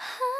啊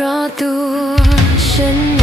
เพราะตัวฉัน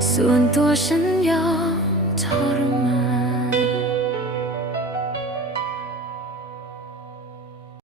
身，我让。